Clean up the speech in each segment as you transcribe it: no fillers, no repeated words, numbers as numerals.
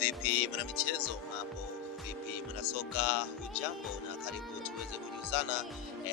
Vipi mwanamichezo, mambo vipi mwanasoka, hujambo na karibu tuweze kujuzana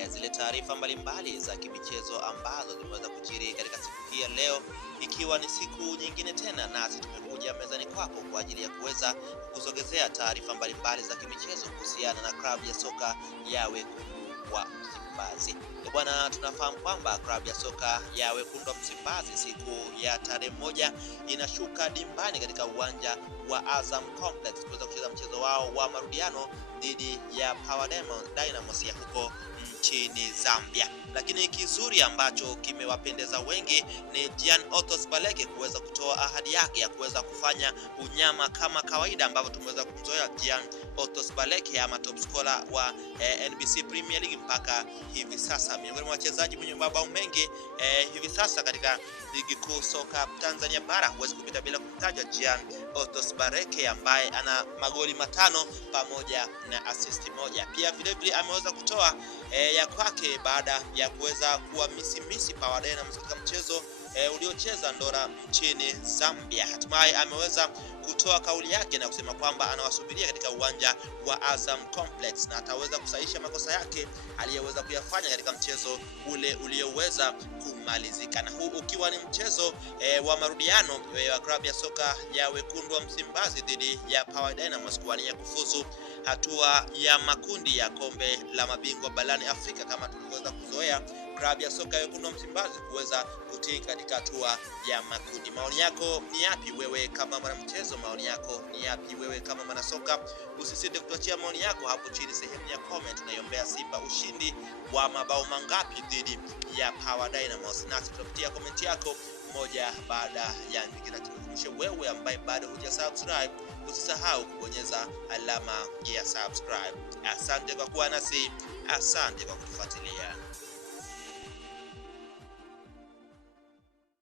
zile taarifa mbalimbali za kimichezo ambazo zimeweza kujiri katika siku hii ya leo, ikiwa ni siku nyingine tena nasi tumekuja mezani kwako kwa ajili ya kuweza kusogezea taarifa mbalimbali za kimichezo kuhusiana na klabu ya soka ya Wekundu wa Msimbazi. Bwana, tunafahamu kwamba klabu ya soka ya Wekundu wa Msimbazi siku ya tarehe 1 inashuka dimbani katika uwanja wa Azam Complex kuweza kucheza mchezo wao wa marudiano dhidi ya Power Dynamos ya huko nchini Zambia. Lakini kizuri ambacho kimewapendeza wengi ni Jean Otos Baleke kuweza kutoa ahadi yake ya kuweza kufanya unyama kama kawaida ambavyo tumeweza kumzoea Jean Otos Baleke ama top scorer wa NBC Premier League mpaka hivi sasa, miongoni mwa wachezaji mwenye mabao mengi hivi sasa katika ligi kuu soka Tanzania bara. Huwezi kupita bila kumtaja Jean Otos Baleke ambaye ana magoli 5 pamoja na assist 1. Pia vile vile ameweza kutoa ya kwake baada ya kuweza kuwa misi Power Dynamos katika mchezo uliocheza Ndora nchini Zambia. Hatimaye ameweza kutoa kauli yake na kusema kwamba anawasubiria katika uwanja wa Azam Complex na ataweza kusahisha makosa yake aliyeweza kuyafanya katika mchezo ule ulioweza kumalizika, na huu ukiwa ni mchezo wa marudiano wa klabu ya soka ya Wekundu wa Msimbazi dhidi ya Power Dynamos kuwania kufuzu hatua ya makundi ya kombe la mabingwa barani Afrika, kama tulivyoweza kuzoea klabu ya soka ya Wekundu wa Msimbazi kuweza kutii katika hatua ya makundi. Maoni yako ni yapi wewe kama mwanamchezo? Maoni yako ni yapi wewe kama mwanasoka? Usisite kutuachia maoni yako hapo chini sehemu ya comment. Tunaiombea Simba ushindi wa mabao mangapi dhidi ya Power Dynamos, nasi tutapitia comment yako moja baada ya nyingine. Tukukumbushe wewe ambaye bado hujasubscribe, usisahau kubonyeza alama ya subscribe. Asante kwa kuwa nasi, asante kwa kutufuatilia.